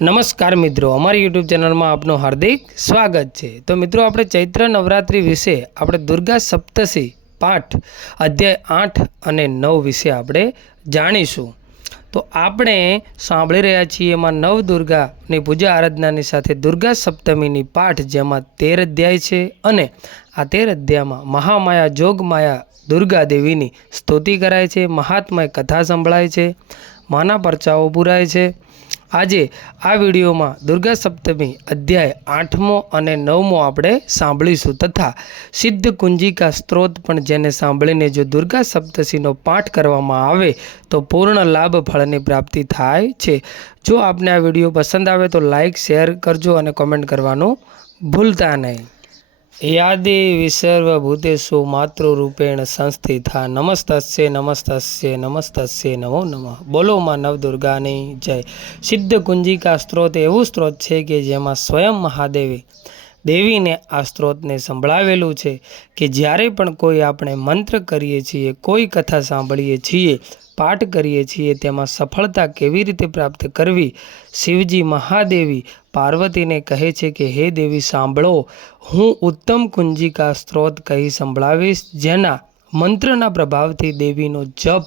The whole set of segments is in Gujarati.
નમસ્કાર મિત્રો, અમારી યુટ્યુબ ચેનલમાં આપનું હાર્દિક સ્વાગત છે. તો મિત્રો, આપણે ચૈત્ર નવરાત્રિ વિશે આપણે દુર્ગા સપ્તશી પાઠ અધ્યાય આઠ અને નવ વિશે આપણે જાણીશું. તો આપણે સાંભળી રહ્યા છીએ એમાં નવ દુર્ગાની પૂજા આરાધનાની સાથે દુર્ગા સપ્તમીની પાઠ, જેમાં તેર અધ્યાય છે અને આ તેર અધ્યાયમાં મહામાયા, જોગમાયા, દુર્ગા દેવીની સ્તુતિ કરાય છે, મહાત્મય કથા સંભળાય છે, માના પરચાઓ પુરાય છે આજે આ વિડીયોમાં દુર્ગા સપ્તમી અધ્યાય આઠમો અને નવમો આપણે સાંભળીશું તથા સિદ્ધ કુંજિકા સ્ત્રોત પણ જેને સાંભળીને જો દુર્ગા સપ્તશીનો પાઠ કરવામાં આવે તો પૂર્ણ લાભ ફળની પ્રાપ્તિ થાય છે. જો આપને આ વીડિયો પસંદ આવે તો લાઈક, શેર કરજો અને કોમેન્ટ કરવાનું ભૂલતા નહીં. યાદે વિસર્વભૂતેષુ માતૃરૂપેણ સંસ્થિતા. નમસ્તસ્ય નમસ્તસ્ય નમસ્તસ્ય નમો નમઃ. બોલો માં નવદુર્ગાની જય. સિદ્ધ કુંજિકા સ્ત્રોત એવું સ્ત્રોત છે કે જેમાં સ્વયં મહાદેવી દેવીને આ સ્ત્રોતને સંભળાવેલું છે કે જ્યારે પણ કોઈ આપણે મંત્ર કરીએ છીએ, કોઈ કથા સાંભળીએ છીએ, પાઠ કરીએ છીએ, તેમાં સફળતા કેવી રીતે પ્રાપ્ત કરવી? શિવજી મહાદેવી પાર્વતીને કહે છે કે, હે દેવી, સાંભળો. હું ઉત્તમ કુંજિકા સ્ત્રોત કહી સંભળાવીશ, જેના મંત્રના પ્રભાવથી દેવીનો જપ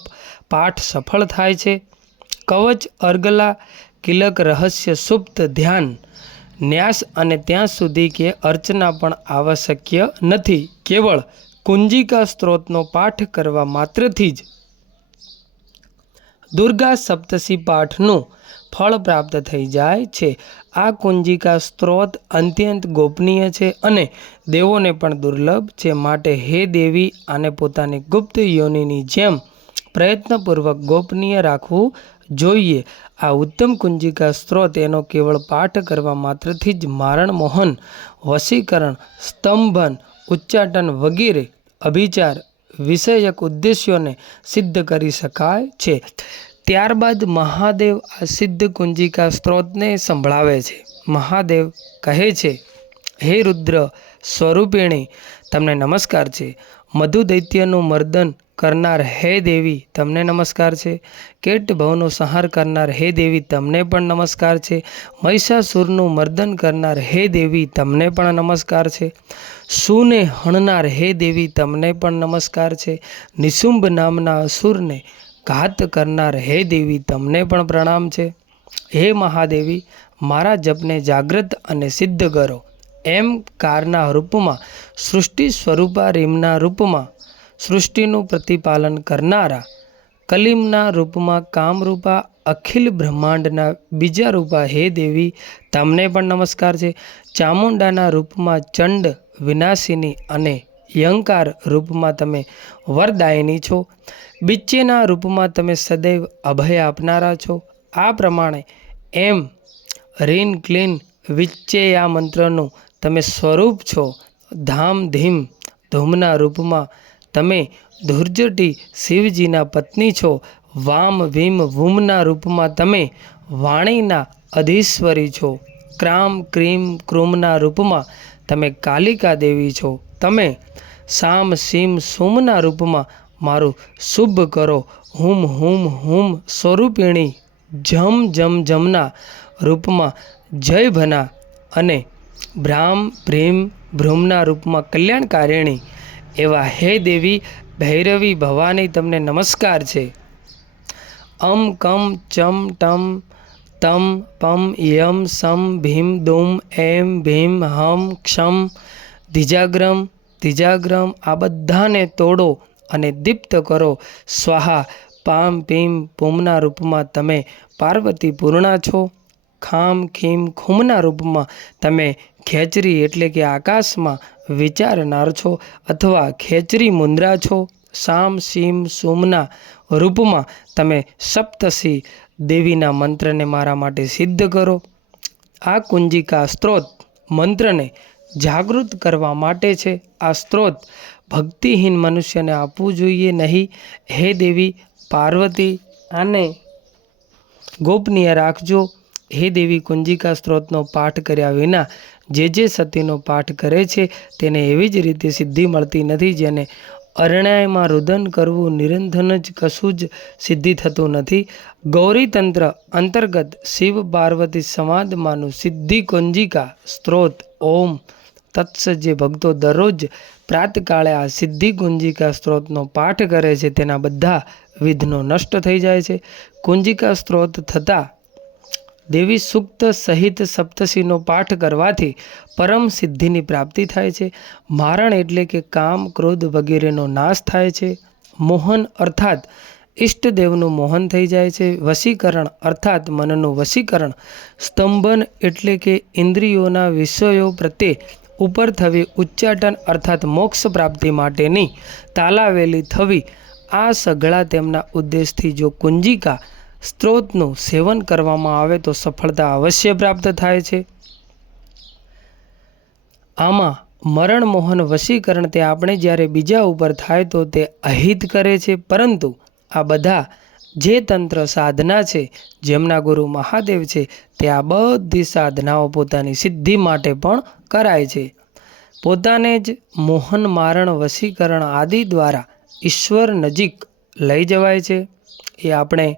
પાઠ સફળ થાય છે. કવચ, અર્ગલા કિલક રહસ્ય, સુપ્ત ધ્યાન ન્યાસ અને ત્યાં સુધી કે અર્ચના પણ આવશ્યક નથી. કેવળ કુંજિકા સ્ત્રોતનો પાઠ કરવા માત્રથી જ દુર્ગા સપ્તશી પાઠનું ફળ પ્રાપ્ત થઈ જાય છે. આ કુંજિકા સ્ત્રોત અત્યંત ગોપનીય છે અને દેવોને પણ દુર્લભ છે. માટે હે દેવી, આને પોતાની ગુપ્ત યોનિની જેમ પ્રયત્નપૂર્વક ગોપનીય રાખવું જોઈએ. આ ઉત્તમ કુંજિકા સ્ત્રોત એનો કેવળ પાઠ કરવા માત્રથી જ મારણ, મોહન, વશીકરણ, સ્તંભન, ઉચ્ચાટન વગેરે અભિચાર વિષયક ઉદ્દેશ્યોને સિદ્ધ કરી શકાય છે. ત્યારબાદ મહાદેવ આ સિદ્ધ કુંજિકા સ્ત્રોતને સંભળાવે છે. મહાદેવ કહે છે, હે રુદ્ર સ્વરૂપિણી, તમને નમસ્કાર છે. મધુ દૈત્યનું મર્દન કરનાર હે દેવી, તમને નમસ્કાર છે. કેટ ભવનો સંહાર કરનાર હે દેવી, તમને પણ નમસ્કાર છે. મહિષાસુરનું મર્દન કરનાર હે દેવી, તમને પણ નમસ્કાર છે. સુને હણનાર હે દેવી, તમને પણ નમસ્કાર છે. નિશુંભ નામના અસુરને ઘાત કરનાર હે દેવી, તમને પણ પ્રણામ છે. હે મહાદેવી, મારા જપને જાગૃત અને સિદ્ધ કરો. એમ કારના રૂપમાં, સૃષ્ટિ સ્વરૂપા રીમના રૂપમાં સૃષ્ટિનું પ્રતિપાલન કરનારા કલીમના રૂપમાં કામરૂપા અખિલ બ્રહ્માંડના બીજા રૂપા હે દેવી, તમને પણ નમસ્કાર છે. ચામુંડાના રૂપમાં ચંડ વિનાશિની અને યંકાર રૂપમાં તમે વરદાયિની છો. બિચ્ચેના રૂપમાં તમે સદૈવ અભય આપનારા છો. આ પ્રમાણે એમ રીન ક્લીન વિચ્ચે આ મંત્રનું તમે સ્વરૂપ છો. ધામ ધીમ ધૂમના રૂપમાં તમે ધુર્જટી શિવજીના પત્ની છો, વામ ભીમ વૂમના રૂપમાં તમે વાણીના અધીશ્વરી છો. ક્રામ ક્રીમ ક્રૂમના રૂપમાં તમે કાલિકા દેવી છો. તમે સામ સીમ સુમના રૂપમાં મારું શુભ કરો. હુમ હુમ હુમ સ્વરૂપિણી જમ જમ જમના રૂપમાં જય ભના અને ભ્રામ ભ્રીમ ભ્રૂમના રૂપમાં કલ્યાણકારિણી એવા હે દેવી, ભૈરવી ભવાની તમને નમસ્કાર છે. અમ, કમ, ચમ, ટમ, તમ, પમ, યમ, સમ, ભીમ, દુમ, એમ, ભીમ, હમ, ક્ષમ, ધીજાગ્રમ ધીજાગ્રમ, આ બધાને તોડો અને દીપ્ત કરો. સ્વાહા, પામ, પીમ, પૂમના રૂપમાં તમે પાર્વતી પૂર્ણા છો. ખામ, ખીમ, ખૂમના રૂપમાં તમે ખેચરી એટલે કે આકાશમાં વિચારનાર છો અથવા ખેચરી મુદ્રા છો? સામ, સીમ, સુમના રૂપમાં તમે સપ્તશી દેવીના મંત્રને મારા માટે સિદ્ધ કરો. આ કુંજિકા સ્ત્રોત મંત્રને જાગૃત કરવા માટે છે. આ સ્ત્રોત ભક્તિહીન મનુષ્યને આપવું જોઈએ નહીં. હે દેવી, પાર્વતી, આને ગોપનીય રાખજો. હે દેવી, કુંજિકા સ્ત્રોતનો પાઠ કર્યા વિના જે જે સતીનો પાઠ કરે છે તેને એવી જ રીતે સિદ્ધિ મળતી નથી જેને અરણ્યાયમાં રુદન કરવું નિરંધન જ કશું જ સિદ્ધિ થતું નથી. ગૌરીતંત્ર અંતર્ગત શિવ પાર્વતી સંવાદમાંનું સિદ્ધિ કુંજિકા, સ્ત્રોત, ઓમ, તત્સ જે ભક્તો દરરોજ પ્રાતકાળે આ સિદ્ધિ કુંજિકા, સ્ત્રોતનો પાઠ કરે છે તેના બધા વિઘ્નો નષ્ટ થઈ જાય છે. કુંજિકા, સ્ત્રોત થતાં દેવી સૂક્ત સહિત સપ્તશીનો પાઠ કરવાથી પરમ સિદ્ધિની પ્રાપ્તિ થાય છે. મારણ એટલે કે કામ, ક્રોધ વગેરેનો નાશ થાય છે. મોહન અર્થાત ઈષ્ટદેવનું મોહન થઈ જાય છે. વશીકરણ અર્થાત મનનું વશીકરણ. સ્તંભન એટલે કે ઇન્દ્રિયોના વિષયો પ્રત્યે ઉપર થવી ઉચ્ચાટન અર્થાત મોક્ષ પ્રાપ્તિ માટેની તાલાવેલી થવી આ સઘળા તેમના ઉદ્દેશથી જો કુંજિકા સ્ત્રોતનું સેવન કરવામાં આવે તો સફળતા અવશ્ય પ્રાપ્ત થાય છે. આમાં મરણ મોહન વશીકરણ તે આપણે જ્યારે બીજા ઉપર થાય તો તે અહિત કરે છે, પરંતુ આ બધા જે તંત્ર સાધના છે, જેમના ગુરુ મહાદેવ છે, તે આ બધી સાધનાઓ પોતાની સિદ્ધિ માટે પણ કરાય છે. પોતાને જ મોહન મારણ વશીકરણ આદિ દ્વારા ઈશ્વર નજીક લઈ જવાય છે. એ આપણે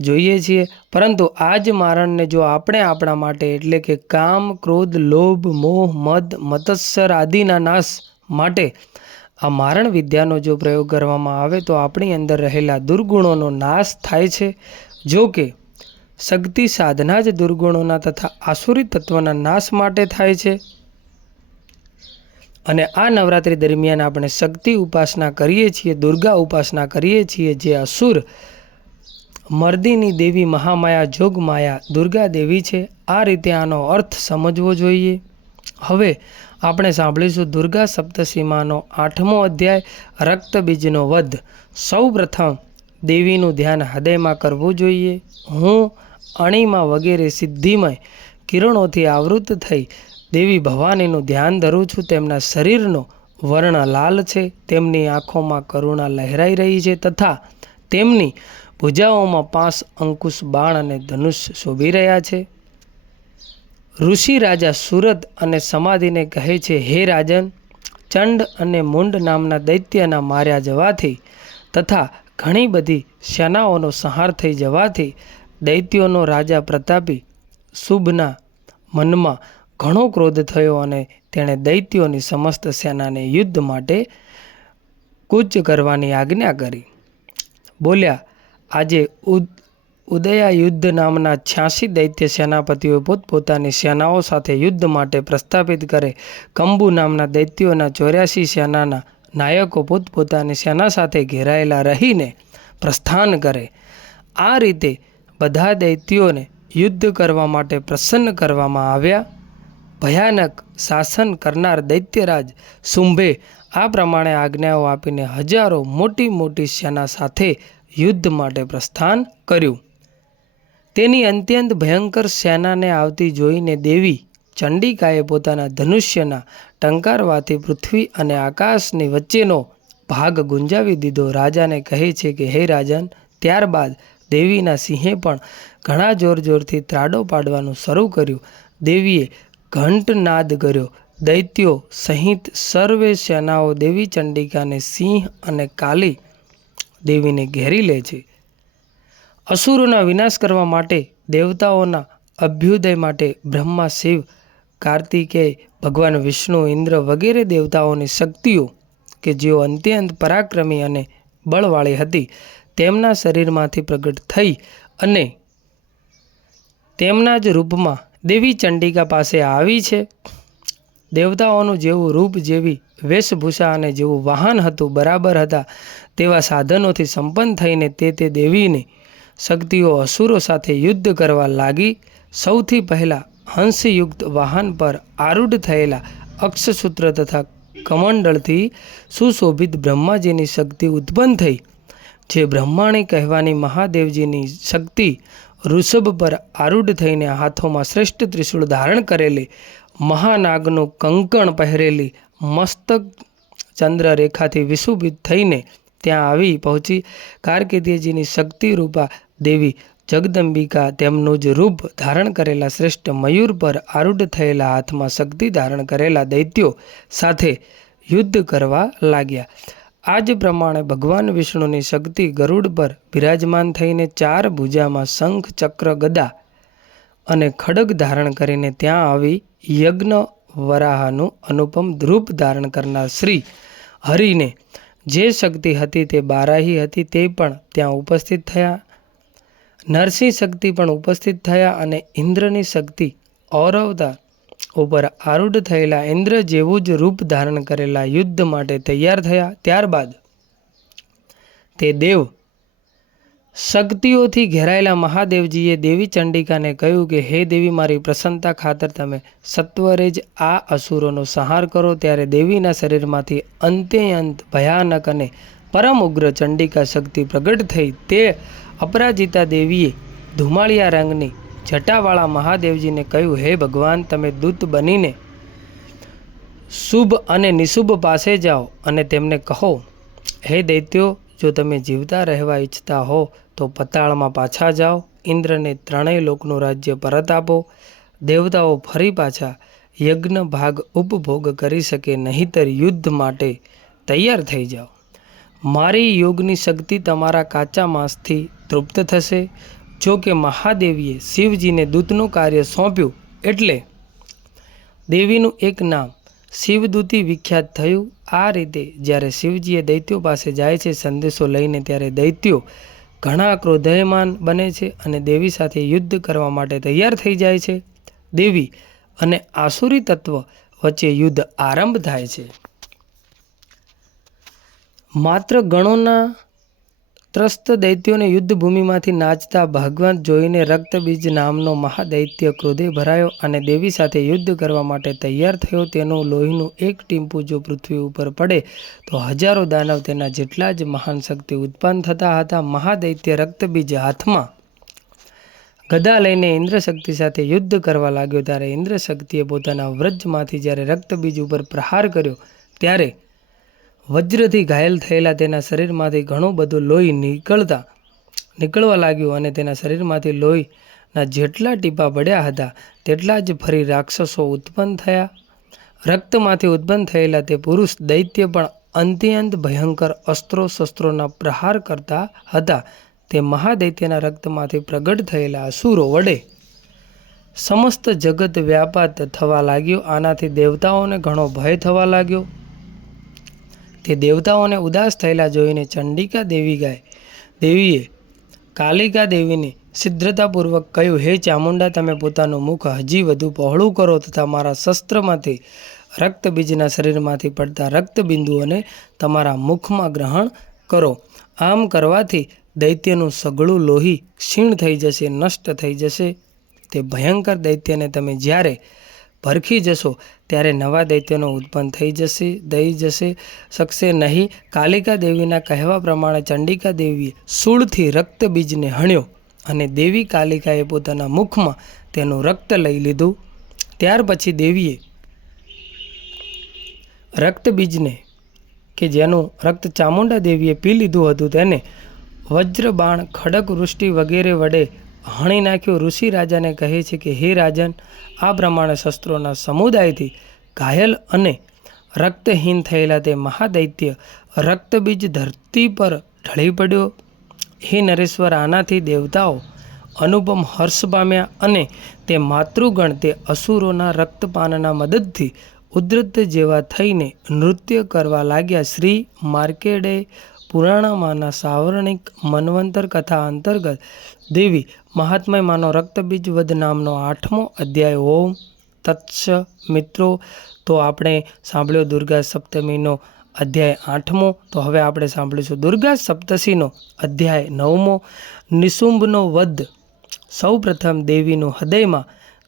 જોઈએ છીએ. પરંતુ આ જ મારણને જો આપણે આપણા માટે એટલે કે કામ, ક્રોધ, લોભ, મોહ, મદ, મતસ્સર આદિના નાશ માટે આ મારણ વિદ્યાનો જો પ્રયોગ કરવામાં આવે તો આપણી અંદર રહેલા દુર્ગુણોનો નાશ થાય છે. જો કે, શક્તિ સાધના જ દુર્ગુણોના તથા આસુરી તત્વના નાશ માટે થાય છે. અને આ નવરાત્રિ દરમિયાન આપણે શક્તિ ઉપાસના કરીએ છીએ, દુર્ગા ઉપાસના કરીએ છીએ, જે અસુર મર્દીની દેવી મહામાયા જોગમાયા દુર્ગા દેવી છે. આ રીતે આનો અર્થ સમજવો જોઈએ. હવે આપણે સાંભળીશું દુર્ગા સપ્તસીમાનો આઠમો અધ્યાય રક્તબીજનો વધ. સૌ પ્રથમ દેવીનું ધ્યાન હૃદયમાં કરવું જોઈએ. હું, અણીમાં વગેરે સિદ્ધિમય કિરણોથી આવૃત થઈ દેવી ભવાનીનું ધ્યાન ધરું છું. તેમના શરીરનો વર્ણ લાલ છે. તેમની આંખોમાં કરુણા લહેરાઈ રહી છે તથા તેમની ભુજાઓમાં પાંચ અંકુશ બાણ અને ધનુષ શોભી રહ્યા છે. ઋષિ રાજા સુરત અને સમાધિને કહે છે, હે રાજન, ચંડ અને મુંડ નામના દૈત્યના માર્યા જવાથી તથા ઘણી બધી સેનાઓનો સંહાર થઈ જવાથી દૈત્યોનો રાજા પ્રતાપી શુભના મનમાં ઘણો ક્રોધ થયો અને તેણે દૈત્યોની સમસ્ત સેનાને યુદ્ધ માટે કૂચ કરવાની આજ્ઞા કરી. બોલ્યા આજે ઉદ, ઉદયા યુદ્ધ નામના છ્યાસી દૈત્ય સેનાપતિઓ પોતપોતાની સેનાઓ સાથે યુદ્ધ માટે પ્રસ્થાપિત કરે. કંબુ નામના દૈત્યોના ચોર્યાસી સેનાના નાયકો પોતપોતાની સેના સાથે ઘેરાયેલા રહીને પ્રસ્થાન કરે. આ રીતે બધા દૈત્યોને યુદ્ધ કરવા માટે પ્રસન્ન કરવામાં આવ્યા. ભયાનક શાસન કરનાર દૈત્યરાજ શુંભે આ પ્રમાણે આજ્ઞાઓ આપીને હજારો મોટી મોટી સેના સાથે યુદ્ધ માટે પ્રસ્થાન કર્યું. તેની અત્યંત ભયંકર સેનાને આવતી જોઈને દેવી ચંડિકાએ પોતાના ધનુષ્યના ટંકારવાથી પૃથ્વી અને આકાશની વચ્ચેનો ભાગ ગુંજાવી દીધો. રાજાને કહે છે કે, હે રાજન, ત્યારબાદ દેવીના સિંહે પણ ઘણા જોર જોરથી ત્રાડો પાડવાનું શરૂ કર્યું. દેવીએ ઘંટનાદ કર્યો. દૈત્યો સહિત સર્વે સેનાઓ દેવી ચંડિકાને સિંહ અને કાલી દેવીને ઘેરી લે છે. અસુરોના વિનાશ કરવા માટે દેવતાઓના અભ્યુદય માટે બ્રહ્મા, શિવ, કાર્તિકેય, ભગવાન વિષ્ણુ, ઇન્દ્ર વગેરે દેવતાઓની શક્તિઓ કે જેઓ અંત્યંત પરાક્રમી અને બળવાળી હતી, તેમના શરીરમાંથી પ્રગટ થઈ અને તેમના જ રૂપમાં દેવી ચંડિકા પાસે આવી છે. દેવતાઓનું જેવું રૂપ જેવી વેશભૂષા અને જેવું વાહન હતું, બરાબર હતા. તેવા સાધનોથી સંપન્ન થઈને તે તે દેવીને શક્તિઓ અસુરો સાથે યુદ્ધ કરવા લાગી. સૌથી પહેલાં હંસયુક્ત વાહન પર આરૂઢ થયેલા અક્ષસૂત્ર તથા કમંડળથી સુશોભિત બ્રહ્માજીની શક્તિ ઉત્પન્ન થઈ, જે બ્રહ્માણી કહેવાની મહાદેવજીની શક્તિ ઋષભ પર આરૂઢ થઈને હાથોમાં શ્રેષ્ઠ ત્રિશૂળ ધારણ કરેલી મહાનાગનું કંકણ પહેરેલી મસ્તક ચંદ્રરેખાથી વિશુભિત થઈને ત્યાં આવી પહોંચી. કારકિર્દીજીની શક્તિરૂપા દેવી જગદંબિકા તેમનું જ રૂપ ધારણ કરેલા શ્રેષ્ઠ મયુર પર આરૂઢ થયેલા હાથમાં શક્તિ ધારણ કરેલા દૈત્યો સાથે યુદ્ધ કરવા લાગ્યા. આ જ પ્રમાણે ભગવાન વિષ્ણુની શક્તિ ગરુડ પર બિરાજમાન થઈને ચાર ભુજામાં શંખ, ચક્ર, ગદા અને ખડગ ધારણ કરીને ત્યાં આવી યજ્ઞ વરાહાનું અનુપમ રૂપ ધારણ કરનાર શ્રી હરિને જે શક્તિ હતી તે બારાહી હતી તે પણ ત્યાં ઉપસ્થિત થયા. નરસિંહ શક્તિ પણ ઉપસ્થિત થયા અને ઇન્દ્રની શક્તિ ઔરવતા ઉપર આરૂઢ થયેલા ઇન્દ્ર જેવું જ રૂપ ધારણ કરેલા યુદ્ધ માટે તૈયાર થયા. ત્યારબાદ તે દેવ શક્તિઓથી ઘેરાયેલા મહાદેવજીએ દેવી ચંડિકાને કહ્યું કે, હે દેવી, મારી પ્રસન્નતા ખાતર તમે સત્વરે જ આ અસુરોનો સંહાર કરો. ત્યારે દેવીના શરીરમાંથી અંત્યંત ભયાનક અને પરમ ઉગ્ર ચંડિકા શક્તિ પ્રગટ થઈ. તે અપરાજિતા દેવીએ ધુમાળિયા રંગની જટાવાળા મહાદેવજીને કહ્યું, હે ભગવાન, તમે દૂત બનીને શુભ અને નિશુભ પાસે જાઓ અને તેમને કહો, હે દૈત્યો, જો તમે જીવતા રહેવા ઈચ્છતા હો તો પતાળમાં પાછા જાઓ, ઇન્દ્રને ત્રણેય લોકનું રાજ્ય પરત આપો, દેવતાઓ ફરી પાછા યજ્ઞ ભાગ ઉપભોગ કરી શકે નહીંતર યુદ્ધ માટે તૈયાર થઈ જાઓ. મારી યોગની શક્તિ તમારા કાચા માંસથી તૃપ્ત થશે. જો કે મહાદેવીએ શિવજીને દૂતનું કાર્ય સોંપ્યું એટલે દેવીનું એક નામ શિવદૂતી વિખ્યાત થયું. આ રીતે જ્યારે શિવજીએ દૈત્યો પાસે જાય છે, સંદેશો લઈને ત્યારે દૈત્યો ઘણા ક્રોધયમાન બને છે અને દેવી સાથે યુદ્ધ કરવા માટે તૈયાર થઈ જાય છે. દેવી અને આસુરી તત્વ વચ્ચે યુદ્ધ આરંભ થાય છે. માત્ર ગણોના ત્રસ્ત દૈત્યોને યુદ્ધભૂમિમાંથી નાચતા ભગવાન જોઈને રક્તબીજ નામનો મહાદૈત્ય ક્રોધે ભરાયો અને દેવી સાથે યુદ્ધ કરવા માટે તૈયાર થયો. તેનું લોહીનું એક ટીમ્પુ જો પૃથ્વી ઉપર પડે તો હજારો દાનવ તેના જેટલા જ મહાન શક્તિ ઉત્પન્ન થતા હતા. મહાદૈત્ય રક્તબીજ હાથમાં ગદા લઈને ઇન્દ્રશક્તિ સાથે યુદ્ધ કરવા લાગ્યો. ત્યારે ઇન્દ્રશક્તિએ પોતાના વ્રજમાંથી જ્યારે રક્તબીજ ઉપર પ્રહાર કર્યો, ત્યારે વજ્રથી ઘાયલ થયેલા તેના શરીરમાંથી ઘણું બધું લોહી નીકળતા, નીકળવા લાગ્યું અને તેના શરીરમાંથી લોહીના જેટલા ટીપા પડ્યા હતા, તેટલા જ ફરી રાક્ષસો ઉત્પન્ન થયા. રક્તમાંથી ઉત્પન્ન થયેલા તે પુરુષ દૈત્ય પણ અંત્યંત ભયંકર અસ્ત્રો શસ્ત્રોના પ્રહાર કરતા હતા. તે મહાદૈત્યના રક્તમાંથી પ્રગટ થયેલા અસુરો વડે સમસ્ત જગત વ્યાપાત થવા લાગ્યો. આનાથી દેવતાઓને ઘણો ભય થવા લાગ્યો. તે દેવતાઓને ઉદાસ થયેલા જોઈને ચંડિકા દેવી ગાય, દેવીએ કાલિકા દેવીને સિદ્ધતાપૂર્વક કહ્યું, હે ચામુંડા, તમે પોતાનું મુખ હજી વધુ પહોળું કરો તથા મારા શસ્ત્રમાંથી, રક્તબીજના શરીરમાંથી પડતા રક્તબિંદુઓને તમારા મુખમાં ગ્રહણ કરો. આમ કરવાથી દૈત્યનું સઘળું લોહી ક્ષીણ થઈ જશે, નષ્ટ થઈ જશે. તે ભયંકર દૈત્યને તમે જ્યારે ભરખી જશો, ત્યારે નવા દૈત્યનો ઉત્પન્ન થઈ જશે, દઈ જશે, શકશે નહીં. કાલિકા દેવીના કહેવા પ્રમાણે ચંડિકા દેવીએ સૂળથી રક્તબીજને હણ્યો અને દેવી કાલિકાએ પોતાના મુખમાં તેનું રક્ત લઈ લીધું. ત્યાર પછી દેવીએ રક્તબીજને કે જેનું રક્ત ચામુંડા દેવીએ પી લીધું હતું તેને, વજ્રબાણ, ખડક વૃષ્ટિ વગેરે વડે હણી નાખ્યું. ઋષિ રાજાને કહે છે કે, હે રાજન, આ પ્રમાણે શસ્ત્રોના સમુદાયથી ઘાયલ અને રક્તહીન થયેલા તે મહાદૈત્ય રક્તબીજ ધરતી પર ઢળી પડ્યો. હે નરેશ્વર, આનાથી દેવતાઓ અનુપમ હર્ષ પામ્યા અને તે માતૃગણ તે અસુરોના રક્તપાનના મદદથી ઉદ્રત જેવા થઈને નૃત્ય કરવા લાગ્યા. શ્રી માર્કેડે પુરાણમાંના સાવરણિક મન્વંતર કથા અંતર્ગત દેવી મહાત્મયમાંનો રક્તબીજ વધ નામનો આઠમો અધ્યાય ઓમ તત્સ મિત્રો. તો આપણે સાંભળ્યો દુર્ગા સપ્તમીનો અધ્યાય આઠમો. તો હવે આપણે સાંભળીશું દુર્ગા સપ્તશીનો અધ્યાય નવમો. નિશુંભનો વધ સૌ પ્રથમ દેવીનું હૃદયમાં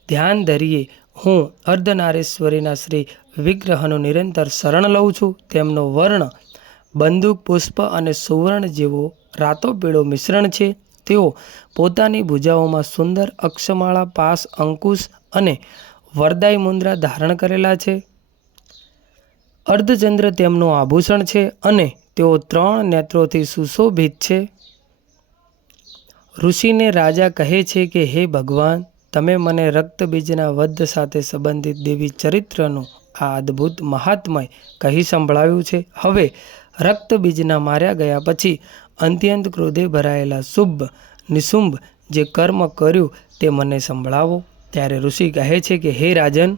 ધ્યાન ધરીએ હું અર્ધનારેશ્વરીના શ્રી વિગ્રહનું નિરંતર શરણ લઉં છું. તેમનો વર્ણ બંદૂક, પુષ્પ અને સુવર્ણ જેવો રાતો પીળો મિશ્રણ છે. તેઓ પોતાની ભુજાઓમાં સુંદર અક્ષમાળા, પાસ, અંકુશ અને વરદાય મુદ્રા ધારણ કરેલા છે. અર્ધચંદ્ર તેમનું આભૂષણ છે અને તેઓ ત્રણ નેત્રોથી સુશોભિત છે. ઋષિને રાજા કહે છે કે, હે ભગવાન, તમે મને રક્તબીજના વધ સાથે સંબંધિત દેવી ચરિત્રનું આ અદ્ભુત મહાત્મય કહી સંભળાવ્યું છે. હવે રક્તબીજના માર્યા ગયા પછી અંત્યંત ક્રોધે ભરાયેલા શુભ, નિશુંભ જે કર્મ કર્યું તે મને સંભળાવો. ત્યારે ઋષિ કહે છે કે, હે રાજન,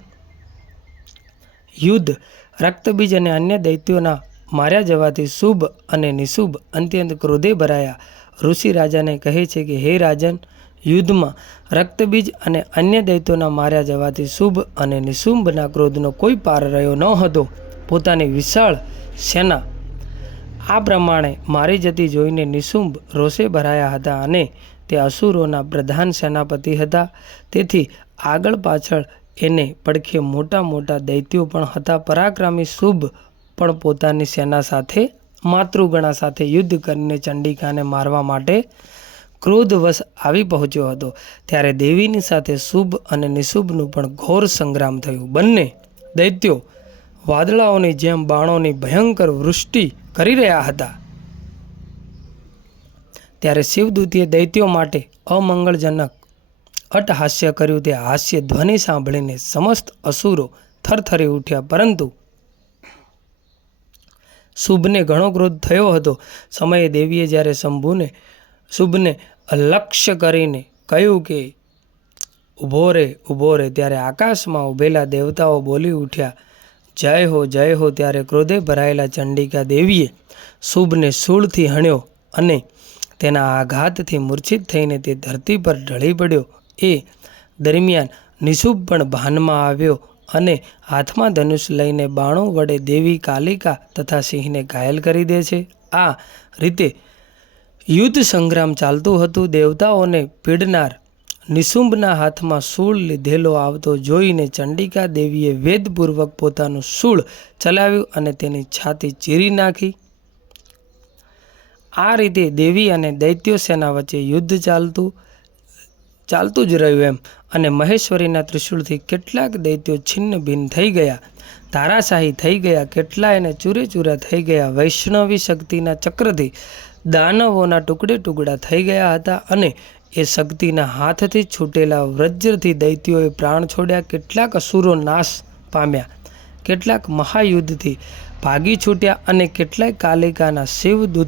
યુદ્ધ રક્તબીજ અને અન્ય દૈત્યોના માર્યા જવાથી શુભ અને નિશુભ અત્યંત ક્રોધે ભરાયા. ઋષિ રાજાને કહે છે કે, હે રાજન, યુદ્ધમાં રક્તબીજ અને અન્ય દૈત્યોના માર્યા જવાથી શુભ અને નિશુંભના ક્રોધનો કોઈ પાર રહ્યો ન હતો. પોતાની વિશાળ સેના આ પ્રમાણે મારી જતી જોઈને નિશુંભ રોષે ભરાયા હતા અને તે અસુરોના પ્રધાન સેનાપતિ હતા. તેથી આગળ પાછળ એને પડખે મોટા મોટા દૈત્યો પણ હતા. પરાક્રમી શુભ પણ પોતાની સેના સાથે, માતૃગણા સાથે યુદ્ધ કરીને ચંડિકાને મારવા માટે ક્રોધવશ આવી પહોંચ્યો હતો. ત્યારે દેવીની સાથે શુભ અને નિશુભનું પણ ઘોર સંગ્રામ થયું. બંને દૈત્યો વાદળાઓની જેમ બાણોની ભયંકર વૃષ્ટિ કરી રહ્યા હતા. ત્યારે શિવદૂતીએ દૈત્યો માટે અમંગળજનક અટહાસ્ય કર્યું. તે હાસ્ય ધ્વનિ સાંભળીને સમસ્ત અસુરો થરથરી ઉઠ્યા. પરંતુ શુભને ઘણો ક્રોધ થયો હતો. સમયે દેવીએ જ્યારે શંભુને, શુભને લક્ષ્ય કરીને કહ્યું કે ઊભો રે ઊભો રે, ત્યારે આકાશમાં ઊભેલા દેવતાઓ બોલી ઉઠ્યા. જય હો જય હો ત્યારે ક્રોધે ભરાયેલા ચંડિકા દેવીએ શુભને શૂળથી હણ્યો અને તેના આઘાતથી મૂર્છિત થઈને તે ધરતી પર ઢળી પડ્યો. એ દરમિયાન નિશુભ પણ ભાનમાં આવ્યો અને હાથમાં ધનુષ લઈને બાણો વડે દેવી કાલિકા તથા સિંહને ઘાયલ કરી દે છે. આ રીતે યુદ્ધ સંગ્રામ ચાલતું હતું. દેવતાઓને પીડનાર નિશુંભના હાથમાં શૂળ લીધેલો આવતો જોઈને ચંડિકા દેવીએ વેદપૂર્વક પોતાનું શૂળ ચલાવ્યું અને તેની છાતી ચીરી નાખી. આ રીતે દેવી અને દૈત્યો સેના વચ્ચે યુદ્ધ ચાલતું ચાલતું જ રહ્યું એમ અને મહેશ્વરીના ત્રિશૂળથી કેટલાક દૈત્યો છિન્ન ભિન્ન થઈ ગયા. ધારાશાહી થઈ ગયા કેટલાયને ચૂરે ચૂરા થઈ ગયા, વૈષ્ણવી શક્તિના ચક્રથી દાનવોના ટુકડે ટુકડા થઈ ગયા હતા અને એ શક્તિના હાથથી છૂટેલા વજ્રથી દૈત્યોએ પ્રાણ છોડ્યા. કેટલાક અસુરો નાશ પામ્યા. કેટલાક મહાયુદ્ધથી ભાગી છૂટ્યા અને કેટલાય કાલિકાના શિવદૂત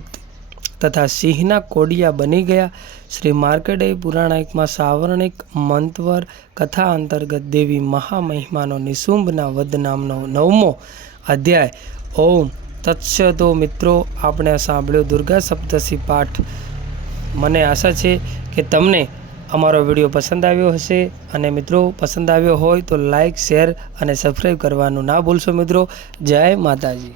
તથા સિંહના કોડિયા બની ગયા. શ્રી માર્કડેય પુરાણાયકમાં સાવરણિક મંતવર કથા અંતર્ગત દેવી મહામહિમાનો નિશુંભના વધ નામનો નવમો અધ્યાય. ઓમ તત્સ્યતો મિત્રો, આપણે સાંભળ્યો દુર્ગા સપ્તશી પાઠ મને આશા છે કે તમને અમારો વીડિયો પસંદ આવ્યો હશે. અને મિત્રો, પસંદ આવ્યો હોય તો લાઈક શેર અને સબસ્ક્રાઈબ કરવાનું ના ભૂલશો મિત્રો. જય માતાજી.